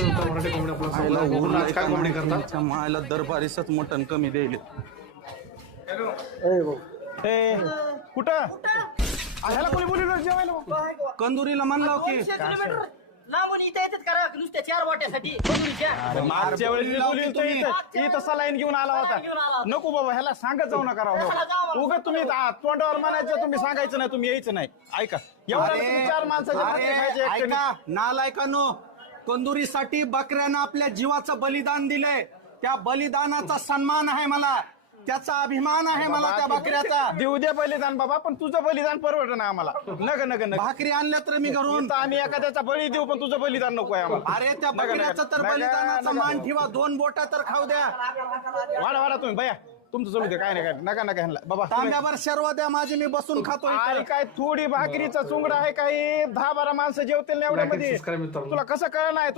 मराठी कोंबडी आपला सोबत काय कोंबडी करतात मायला दरबारीसच मटण कमी द्यायले. कुठं ह्याला कोणी बोलवलं जेवायला? कंदुरीला म्हणला की लांबून इथे येतात करा नुसत्या 4 वाट्यासाठी कंदुरीच्या. मागच्या वेळेस मी बोलवलं होतं इथं सलाईन घेऊन आला सलाईन घेऊन आला होता. होता. नको बाबा ह्याला सांगत जाऊ नका कशाला जाऊ? उगा तुम्ही तोंडावर म्हणायचं तुम्ही सांगायचं नाही तुम्ही यायचं नाही. ऐका एवढं तुम्ही 4 माणसाचे भाकरी खायचे एकट्याने. ऐका नालायकानो, कंदुरीसाठी बकऱ्यानं आपल्या जीवाचं बलिदान दिलंय. त्या बलिदानाचा सन्मान आहे मला, त्याचा अभिमान आहे मला त्या बकऱ्याचा. देऊ दे बलिदान बाबा, पण तुझं बलिदान परवडत ना आम्हाला. नग नग नग भाकरी आणल्या तर मी घरून. तर आम्ही एखाद्याचा बळी देऊ पण तुझं बलिदान नको आहे आम्हाला. अरे त्या नका, नका. बकऱ्याचं तर नका, बलिदानाचा नका. मान ठेवा. 2 बोटा तर खाऊ द्या. वाढा वाढा तुम्ही भैया तुमचं चालू दे. काय नाही काय नका नका ह्यांना बाबा. तांब्यावर शर्व द्या माझी, मी बसून खातो अरे इथं. काय थोडी भाकरीचा चुंगडा आहे काही 10-12 माणसं जेवतील ना एवढ्यामध्ये. Like and subscribe मित्रांनो. तुला कसं कळलं नाही?